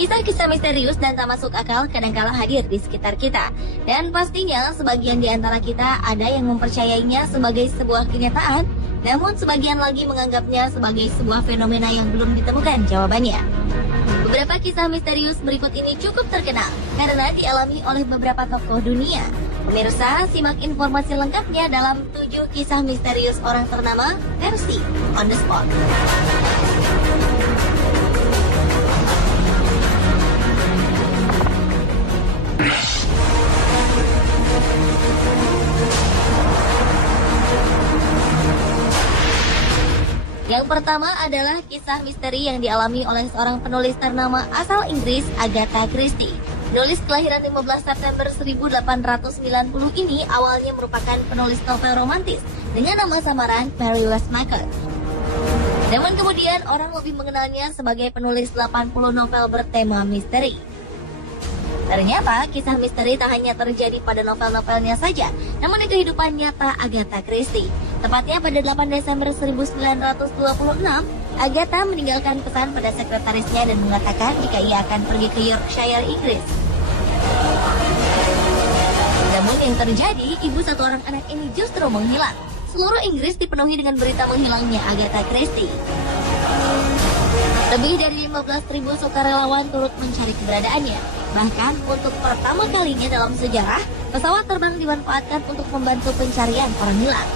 Kisah-kisah misterius dan tak masuk akal kadangkala hadir di sekitar kita. Dan pastinya sebagian di antara kita ada yang mempercayainya sebagai sebuah kenyataan, namun sebagian lagi menganggapnya sebagai sebuah fenomena yang belum ditemukan jawabannya. Beberapa kisah misterius berikut ini cukup terkenal karena dialami oleh beberapa tokoh dunia. Pemirsa, simak informasi lengkapnya dalam 7 kisah misterius orang ternama versi On The Spot. Yang pertama adalah kisah misteri yang dialami oleh seorang penulis ternama asal Inggris, Agatha Christie. Penulis kelahiran 15 September 1890 ini awalnya merupakan penulis novel romantis dengan nama samaran Mary Westmacher. Namun kemudian orang lebih mengenalnya sebagai penulis 80 novel bertema misteri. Ternyata kisah misteri tak hanya terjadi pada novel-novelnya saja, namun di kehidupan nyata Agatha Christie. Tepatnya pada 8 Desember 1926, Agatha meninggalkan pesan pada sekretarisnya dan mengatakan jika ia akan pergi ke Yorkshire, Inggris. Namun yang terjadi, ibu satu orang anak ini justru menghilang. Seluruh Inggris dipenuhi dengan berita menghilangnya Agatha Christie. Lebih dari 15.000 sukarelawan turut mencari keberadaannya. Bahkan untuk pertama kalinya dalam sejarah, pesawat terbang dimanfaatkan untuk membantu pencarian orang hilang.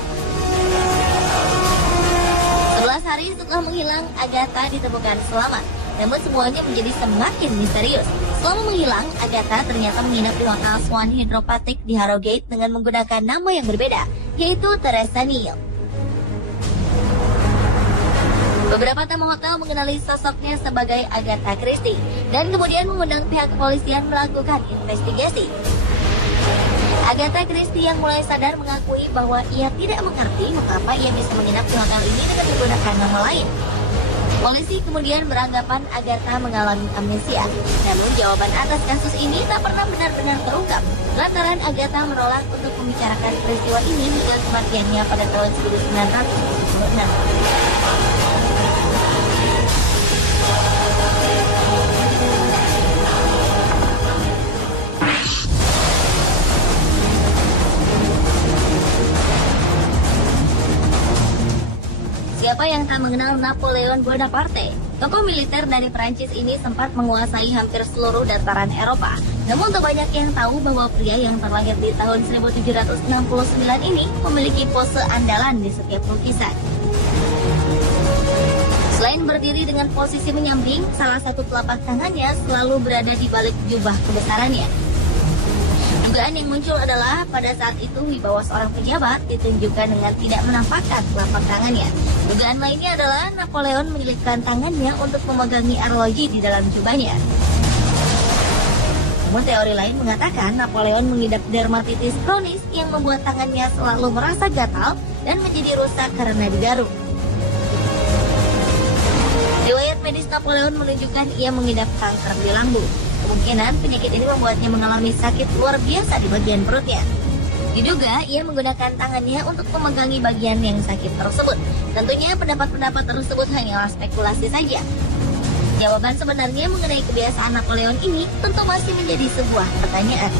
11 hari setelah menghilang, Agatha ditemukan selamat. Namun semuanya menjadi semakin misterius. Selama menghilang, Agatha ternyata menginap di Hotel Swan Hydropathic di Harrogate dengan menggunakan nama yang berbeda, yaitu Teresa Neal. Beberapa tamu hotel mengenali sosoknya sebagai Agatha Christie dan kemudian mengundang pihak kepolisian melakukan investigasi. Agatha Christie yang mulai sadar mengakui bahwa ia tidak mengerti mengapa ia bisa menginap di hotel ini dengan menggunakan nama lain. Polisi kemudian beranggapan Agatha mengalami amnesia. Namun jawaban atas kasus ini tak pernah benar-benar terungkap lantaran Agatha menolak untuk membicarakan peristiwa ini hingga kematiannya pada tahun 1976. Siapa yang tak mengenal Napoleon Bonaparte? Tokoh militer dari Prancis ini sempat menguasai hampir seluruh dataran Eropa. Namun tak banyak yang tahu bahwa pria yang terlahir di tahun 1769 ini memiliki pose andalan di setiap lukisan. Selain berdiri dengan posisi menyamping, salah satu telapak tangannya selalu berada di balik jubah kebesarannya. Dugaan yang muncul adalah pada saat itu wibawa seorang pejabat ditunjukkan dengan tidak menampakkan telapak tangannya. Dugaan lainnya adalah Napoleon menyelipkan tangannya untuk memegangi arloji di dalam jubahnya. Namun teori lain mengatakan Napoleon mengidap dermatitis kronis yang membuat tangannya selalu merasa gatal dan menjadi rusak karena digaruk. Riwayat medis Napoleon menunjukkan ia mengidap kanker di lambung. Kemungkinan penyakit ini membuatnya mengalami sakit luar biasa di bagian perutnya. Diduga ia menggunakan tangannya untuk memegangi bagian yang sakit tersebut. Tentunya pendapat-pendapat tersebut hanyalah spekulasi saja. Jawaban sebenarnya mengenai kebiasaan Napoleon ini tentu masih menjadi sebuah pertanyaan.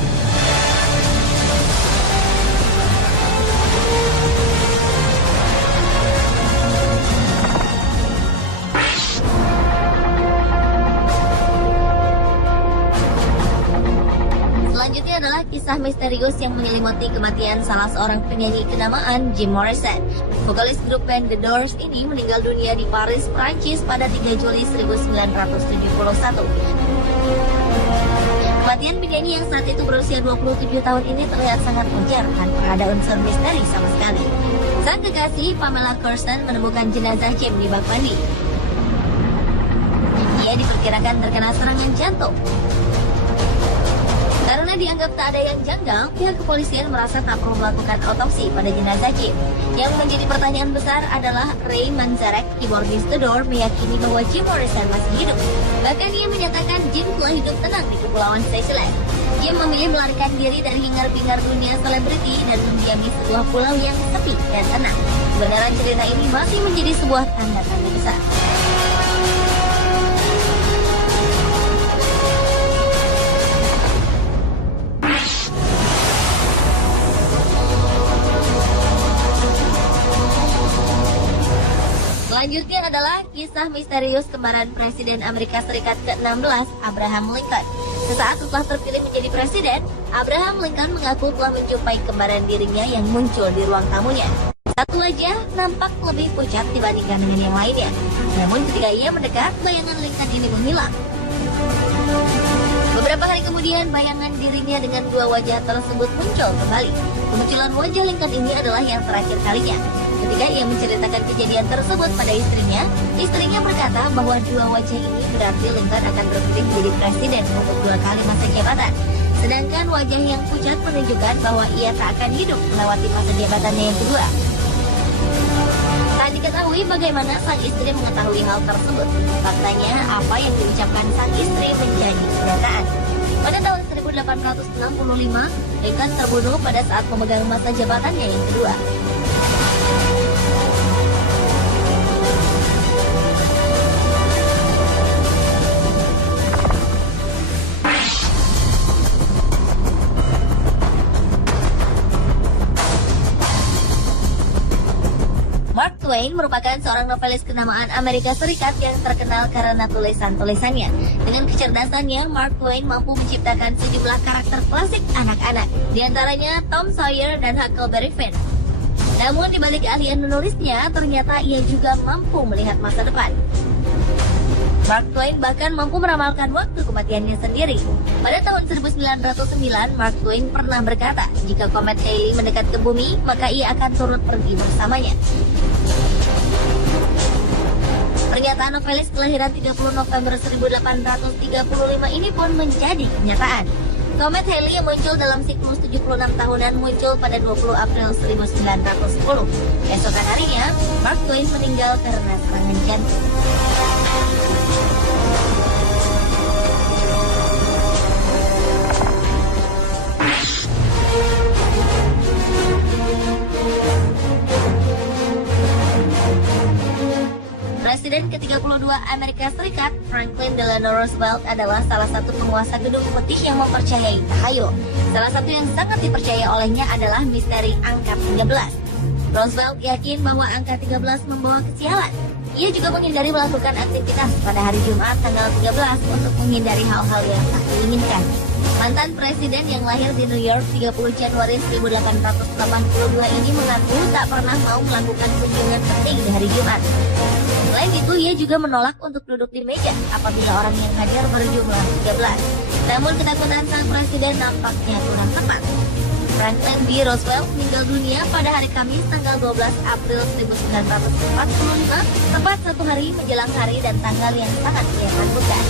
Selanjutnya adalah kisah misterius yang menyelimuti kematian salah seorang penyanyi kenamaan Jim Morrison. Vokalis grup band The Doors ini meninggal dunia di Paris, Prancis pada 3 Juli 1971. Kematian penyanyi yang saat itu berusia 27 tahun ini terlihat sangat wajar tanpa ada unsur misteri sama sekali. Sang kekasih Pamela Curson menemukan jenazah Jim di bak mandi. Ia diperkirakan terkena serangan jantung. Karena dianggap tak ada yang janggal, pihak kepolisian merasa tak perlu melakukan autopsi pada jenazah Jim. Yang menjadi pertanyaan besar adalah Ray Manzarek, keyboardis The Doors, meyakini bahwa Jim Morrison masih hidup. Bahkan ia menyatakan Jim telah hidup tenang di Kepulauan Seychelles. Jim memilih melarikan diri dari hingar-bingar dunia selebriti dan mendiami sebuah pulau yang sepi dan tenang. Kebenaran cerita ini masih menjadi sebuah tanda tanya besar. adalah kisah misterius kembaran Presiden Amerika Serikat ke-16, Abraham Lincoln. Sesaat setelah terpilih menjadi presiden, Abraham Lincoln mengaku telah menjumpai kembaran dirinya yang muncul di ruang tamunya. Satu wajah nampak lebih pucat dibandingkan dengan yang lainnya. Namun ketika ia mendekat, bayangan Lincoln ini menghilang. Beberapa hari kemudian, bayangan dirinya dengan dua wajah tersebut muncul kembali. Kemunculan wajah Lincoln ini adalah yang terakhir kalinya. Ketika ia menceritakan kejadian tersebut pada istrinya berkata bahwa dua wajah ini berarti Lincoln akan terpilih menjadi presiden untuk 2 kali masa jabatan. Sedangkan wajah yang pucat menunjukkan bahwa ia tak akan hidup melewati masa jabatannya yang kedua. Tak diketahui bagaimana sang istri mengetahui hal tersebut. Faktanya, apa yang diucapkan sang istri menjadi kenyataan. Pada tahun 1865, Lincoln terbunuh pada saat memegang masa jabatannya yang kedua. Mark Twain merupakan seorang novelis kenamaan Amerika Serikat yang terkenal karena tulisan-tulisannya. Dengan kecerdasannya, Mark Twain mampu menciptakan sejumlah karakter klasik anak-anak, di antaranya Tom Sawyer dan Huckleberry Finn. Namun di balik keahlian menulisnya, ternyata ia juga mampu melihat masa depan. Mark Twain bahkan mampu meramalkan waktu kematiannya sendiri. Pada tahun 1909, Mark Twain pernah berkata, jika komet Halley mendekat ke bumi, maka ia akan turut pergi bersamanya. Pernyataan novelis kelahiran 30 November 1835 ini pun menjadi kenyataan. Komet Halley yang muncul dalam siklus 76 tahunan muncul pada 20 April 1910. Esokan harinya, Mark Twain meninggal karena serangan jantung. Presiden ke-32 Amerika Serikat, Franklin Delano Roosevelt adalah salah satu penguasa gedung putih yang mempercayai tahayul. Salah satu yang sangat dipercaya olehnya adalah misteri angka 13. Roosevelt yakin bahwa angka 13 membawa kesialan. Ia juga menghindari melakukan aktivitas pada hari Jumat tanggal 13 untuk menghindari hal-hal yang tak diinginkan. Mantan presiden yang lahir di New York 30 Januari 1882 ini mengaku tak pernah mau melakukan kunjungan penting di hari Jumat. Selain itu, ia juga menolak untuk duduk di meja apabila orang yang hadir berjumlah 13. Namun ketakutan sang presiden nampaknya kurang tepat. Franklin D. Roosevelt meninggal dunia pada hari Kamis tanggal 12 April 1945, tepat 1 hari menjelang hari dan tanggal yang sangat ia takutkan.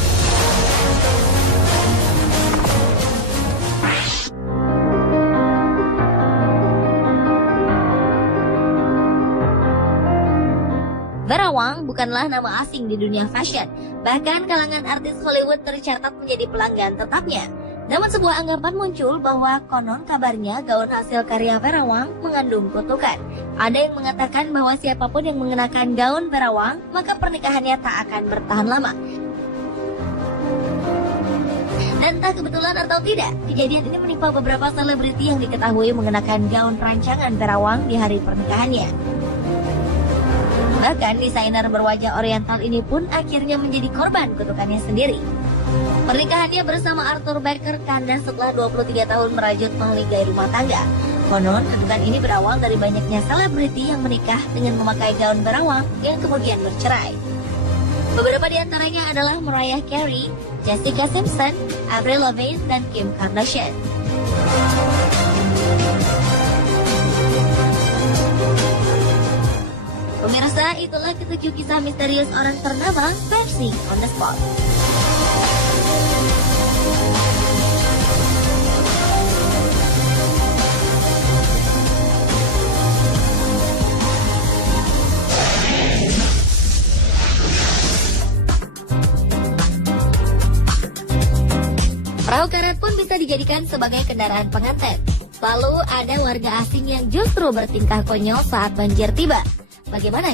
Vera Wang bukanlah nama asing di dunia fashion. Bahkan kalangan artis Hollywood tercatat menjadi pelanggan tetapnya. Namun sebuah anggapan muncul bahwa konon kabarnya gaun hasil karya Vera Wang mengandung kutukan. Ada yang mengatakan bahwa siapapun yang mengenakan gaun Vera Wang, maka pernikahannya tak akan bertahan lama. Dan entah kebetulan atau tidak, kejadian ini menimpa beberapa selebriti yang diketahui mengenakan gaun rancangan Vera Wang di hari pernikahannya. Bahkan desainer berwajah oriental ini pun akhirnya menjadi korban kutukannya sendiri. Pernikahannya bersama Arthur Baker kandas setelah 23 tahun merajut mahligai rumah tangga. Konon, kutukan ini berawal dari banyaknya selebriti yang menikah dengan memakai gaun Vera Wang yang kemudian bercerai. Beberapa di antaranya adalah Mariah Carey, Jessica Simpson, Avril Lavigne, dan Kim Kardashian. Pemirsa, itulah ketujuh kisah misterius orang ternama versi On The Spot. Perahu karet pun bisa dijadikan sebagai kendaraan pengantin. Lalu ada warga asing yang justru bertingkah konyol saat banjir tiba. Bagaimana?